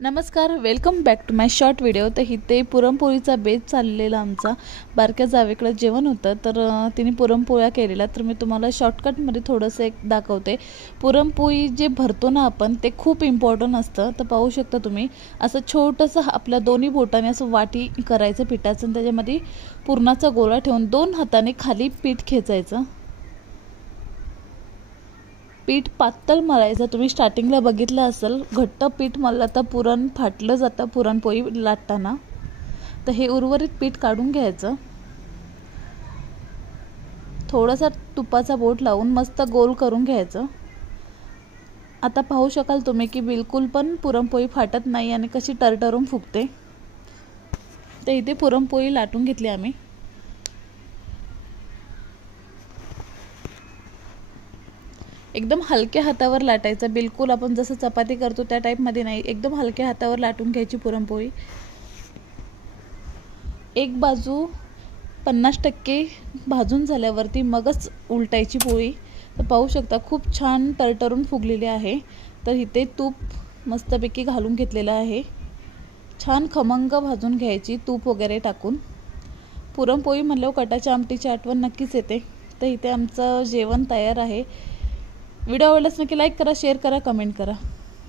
नमस्कार, welcome back to my short video. तर इथे पुरणपोळीचा बेत चाललेला आमचा बारक्या जावेकडे जेवण होतं, तर तिने पुरणपोळ्या केलेल्या। तर मी तुम्हाला शॉर्टकटमध्ये थोडंसं एक दाखवते। पुरणपोळी जे भरतो ना आपण, ते खूप इम्पॉर्टंट असतं। तर पाहू शकता तुम्ही, असं छोटंसं आपल्या दोन्ही बोटाने असं वाटी करायचं पिठाचं आणि त्याच्यामध्ये पुरणाचा गोळा ठेवून दोन हाताने खाली पीठ खेचायचं। पीठ पातळ मळायचं। तुम्ही स्टार्टिंगला बघितलं असेल, घट्ट पीठ मळलं तर पुरण फाटलं जातं पुरणपोळी लाटताना। तर हे उर्वरित पीठ काढून घ्यायचं, थोडासा तुपाचा बोट लावून मस्त गोल करून घ्यायचं। आता पाहू शकाल तुम्ही की बिलकुल पण पुरणपोळी फाटत नाही आणि कशी टरटरून फुगते। तर इथे पुरणपोळी लाटून घेतली आम्ही। एकदम हलक्या हातावर लाटायचं, बिलकुल आपण जसं चपाती करतो त्या टाईपमध्ये नाही, एकदम हलक्या हातावर लाटून घ्यायची पुरणपोळी। एक बाजू 50% भाजून झाल्यावरती मगच उलटायची पोळी। तर पाहू शकता खूप छान टरटरून फुगलेली आहे। तर इथे तूप मस्तपैकी घालून घेतलेलं आहे, छान खमंग भाजून घ्यायची तूप वगैरे टाकून। पुरणपोळी म्हणल्यावर कटाच्या आमटीची आठवण नक्कीच येते। तर इथे आमचं जेवण तयार आहे। व्हिडिओ आवडल्यास नक्की लाईक करा, शेअर करा, कमेंट करा।